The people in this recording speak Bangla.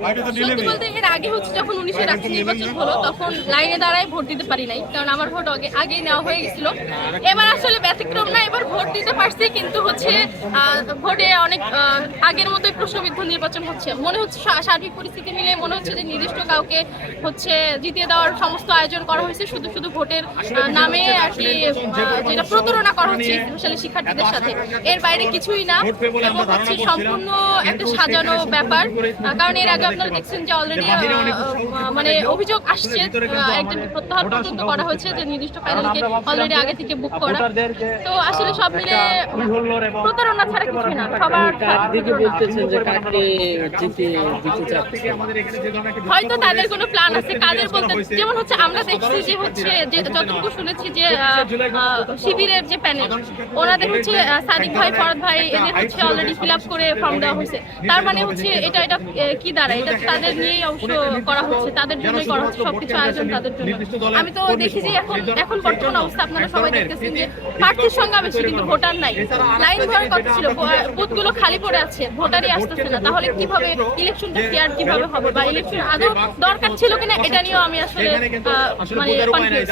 সত্যি বলতে এর আগে হচ্ছে যখন রাষ্ট্র নির্বাচন হলো তখন লাইনে দাঁড়ায় ভোট দিতে পারি নাই কারণ আমার ভোট আগে আগেই নেওয়া হয়ে গেছিল। এবার আসলে ব্যতিক্রম না এবার ভোট দিতে পারছি কিন্তু হচ্ছে ভোটে অনেক আগের মতোই প্রশ্নবিদ্ধ নির্বাচন হচ্ছে। মনে হচ্ছে সার্বিক পরিস্থিতি মিলে মনে হচ্ছে যে নির্দিষ্ট কাউকে হচ্ছে জিতিয়ে দেওয়ার সমস্ত আয়োজন করা হয়েছে শুধু শুধু ভোটের নামে আর কি যেটা প্রতারণা করা হচ্ছে স্পেশালি শিক্ষার্থীদের সাথে। এর বাইরে কিছুই না এবং হচ্ছে সম্পূর্ণ একটা সাজানো ব্যাপার। কারণ এর আগে আপনারা দেখছেন যে অলরেডি মানে অভিযোগ আসছে একজন প্রত্যাহার পর্যন্ত করা হয়েছে যে নির্দিষ্ট প্যানেলকে অলরেডি আগে থেকে বুক করা। তো আসলে সব মিলে প্রতারণা ছাড়া কিছুই না সবার হয়তো তাদের কোনো প্ল্যান আছে কাদের বলতে যেমন হচ্ছে আমরা দেখছি যে হচ্ছে যে যতটুকু শুনেছি যে শিবিরের যে প্যানেল ওনাদের হচ্ছে সাদিক ভাই ফরদ ভাই এদের হচ্ছে অলরেডি ফিল আপ করে ফর্ম দেওয়া হয়েছে তার মানে হচ্ছে এটা এটা কি দাঁড়ায় এটা তাদের নিয়েই অবশ্য করা হচ্ছে তাদের জন্যই করা হচ্ছে সবকিছু আয়োজন তাদের জন্য। আমি তো দেখি যে এখন এখন বর্তমান অবস্থা আপনারা সবাই দেখতেছেন যে প্রার্থীর সংখ্যা বেশি কিন্তু ভোটার নাই। লাইন ধরার কথা ছিল বুথগুলো খালি পড়ে আছে ভোটারই আসতেছে না। তাহলে কীভাবে ইলেকশনটা ফেয়ার কীভাবে হবে? বা ইলেকশন আদৌ দরকার ছিল কিনা এটা নিয়েও আমি আসলে আহ, মানে কনফিউজ